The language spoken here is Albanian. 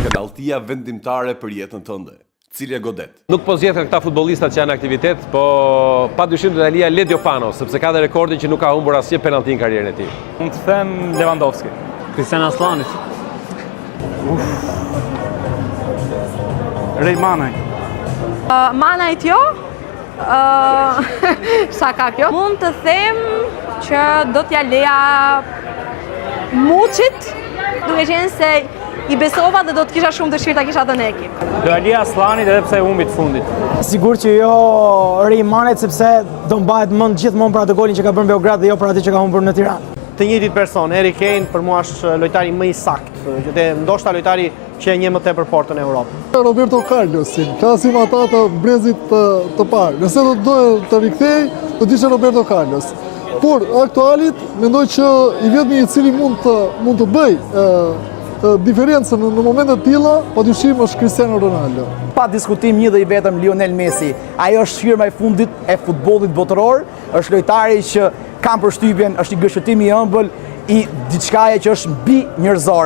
Penalltia vendimtare për jetën tënde. Cili e godet? Nuk po zgjedh këta futbollistat që janë aktivitet, po padyshim do ta lija Ledio Pano, sepse ka dhe rekordin që nuk ka humbur asnjë penallti në karrierën e tij. Mund të them Lewandowski. Cristian Aslani. Rej Manaj. Manajt jo? Sa ka kjo? Mund të them që do t'ja leja Muçit, duke qenë se i besova dhe do të kisha shumë dëshirë ta kisha dhënë ekip. Do Alia Aslanit edhe pse humbi të fundit. Sigur që jo Rej Manajt, sepse do mbahet mend gjithmonë për atë golin që ka bërë në Beograd dhe jo për atë që ka humbur në Tiranë. Të njëjtit person, Harry Kane për mua është lojtari më i saktë, dhe ndoshta lojtari që e njeh më tepër portën e Europës. Roberto Carlosin, klasim ata të brezit të parë. Nëse do të rikthej, do të ishte Roberto Carlos. Por aktualit mendoj që i vetmi i cili mund të bëj diferencën në momentet tilla, padyshim është Cristiano Ronaldo. Pa diskutim një dhe i vetëm Lionel Messi. Ajo është shirma e fundit e futbollit botëror, është lojtari që kam përshtypjen, është i gëshëtimi i ëmbël i diçkaje që është mbi njerëzore.